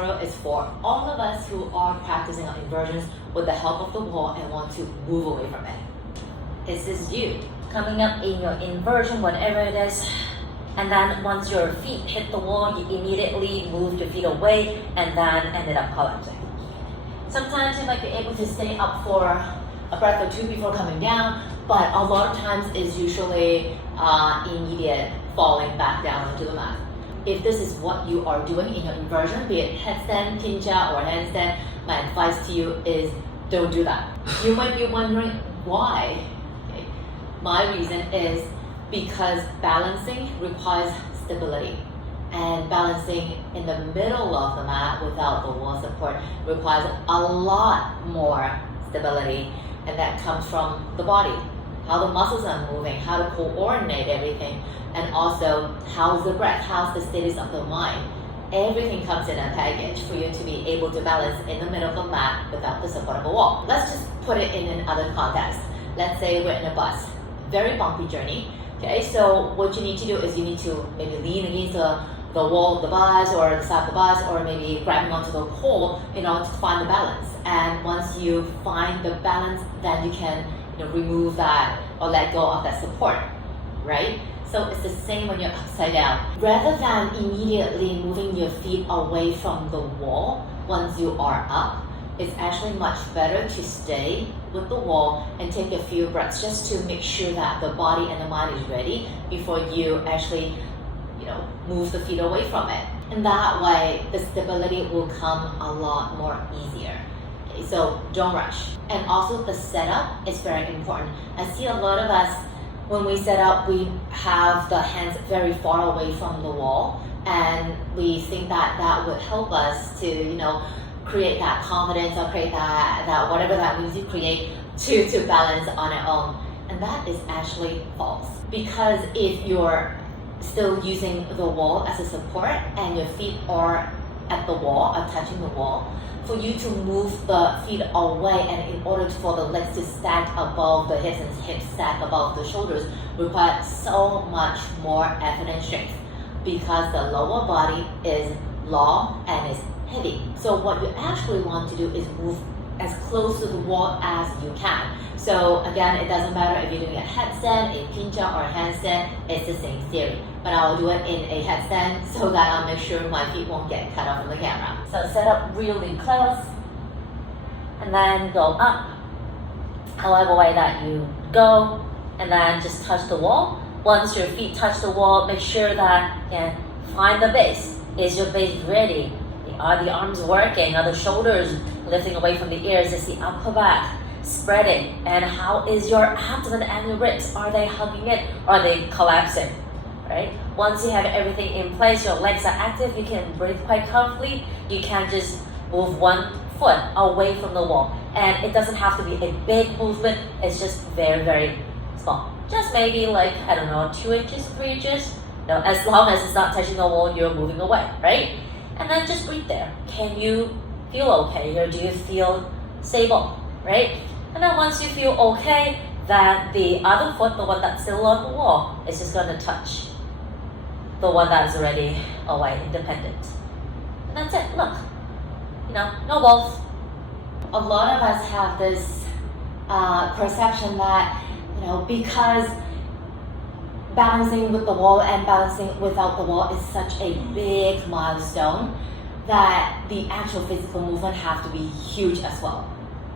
tutorial is for all of us who are practicing our inversions with the help of the wall and want to move away from it. This is you coming up in your inversion, whatever it is, and then once your feet hit the wall, you immediately move your feet away and then ended up collapsing. Sometimes you might be able to stay up for a breath or two before coming down, but a lot of times it's usually immediate falling back down onto the mat. If this is what you are doing in your inversion, be it headstand, pincha, or handstand, my advice to you is don't do that. You might be wondering why. Okay. My reason is because balancing requires stability. And balancing in the middle of the mat without the wall support requires a lot more stability. And that comes from the body, how the muscles are moving, how to coordinate everything, and also how's the breath, how's the status of the mind. Everything comes in a package for you to be able to balance in the middle of the mat without the support of a wall. Let's just put it in another context. Let's say we're in a bus, very bumpy journey. Okay, so what you need to do is you need to maybe lean against the wall of the bus or the side of the bus, or maybe grabbing onto the pole in order to find the balance. And once you find the balance, then you can remove that or let go of that support, right? So it's the same when you're upside down. Rather than immediately moving your feet away from the wall once you are up, it's actually much better to stay with the wall and take a few breaths just to make sure that the body and the mind is ready before you actually move the feet away from it. And that way, the stability will come a lot more easier. Okay, so don't rush. And also the setup is very important. I see a lot of us, when we set up, we have the hands very far away from the wall, and we think that that would help us to, create that confidence or create that whatever that means you create to balance on its own. And that is actually false. Because if you're still using the wall as a support and your feet are at the wall, are touching the wall, for you to move the feet away and in order for the legs to stack above the hips and hips stack above the shoulders requires so much more effort and strength because the lower body is long and is heavy. So what you actually want to do is move as close to the wall as you can. So again, it doesn't matter if you're doing a headstand, a pincha, or a handstand, it's the same theory. But I'll do it in a headstand so that I'll make sure my feet won't get cut off from the camera. So set up really close, and then go up, however way that you go, and then just touch the wall. Once your feet touch the wall, make sure that find the base. Is your base ready? Are the arms working? Are the shoulders lifting away from the ears? Is the upper back spreading? And how is your abdomen and your ribs? Are they hugging it? Are they collapsing? Right? Once you have everything in place, your legs are active, you can breathe quite comfortably. You can just move one foot away from the wall. And it doesn't have to be a big movement. It's just very, very small. Just maybe 2 inches, 3 inches. As long as it's not touching the wall, you're moving away, right? And then just breathe there. Can you feel okay, or do you feel stable, right? And then once you feel okay, then the other foot, the one that's still on the wall, is just going to touch the one that's already away, independent. And that's it. Look, no walls. A lot of us have this perception that, because balancing with the wall and balancing without the wall is such a big milestone that the actual physical movement have to be huge as well,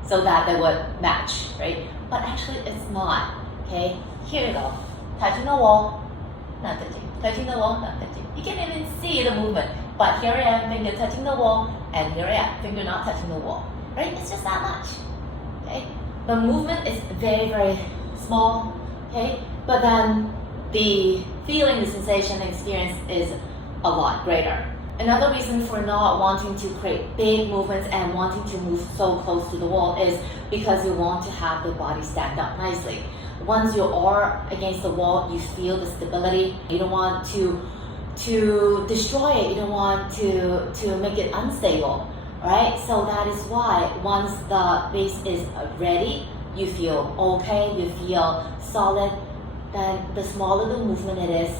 so that they would match, right? But actually it's not, okay? Here you go. Touching the wall, not touching. Touching the wall, not touching. You can't even see the movement, but here I am, finger touching the wall, and here I am, finger not touching the wall, right? It's just that much, okay? The movement is very, very small, okay? But then the feeling, the sensation, the experience is a lot greater. Another reason for not wanting to create big movements and wanting to move so close to the wall is because you want to have the body stacked up nicely. Once you are against the wall, you feel the stability. You don't want to destroy it. You don't want to make it unstable, right? So that is why once the base is ready, you feel okay, you feel solid, then the smaller the movement it is,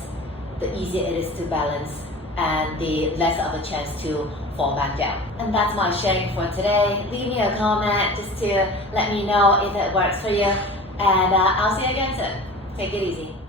the easier it is to balance and the less of a chance to fall back down. And that's my sharing for today. Leave me a comment just to let me know if it works for you. And I'll see you again soon. Take it easy.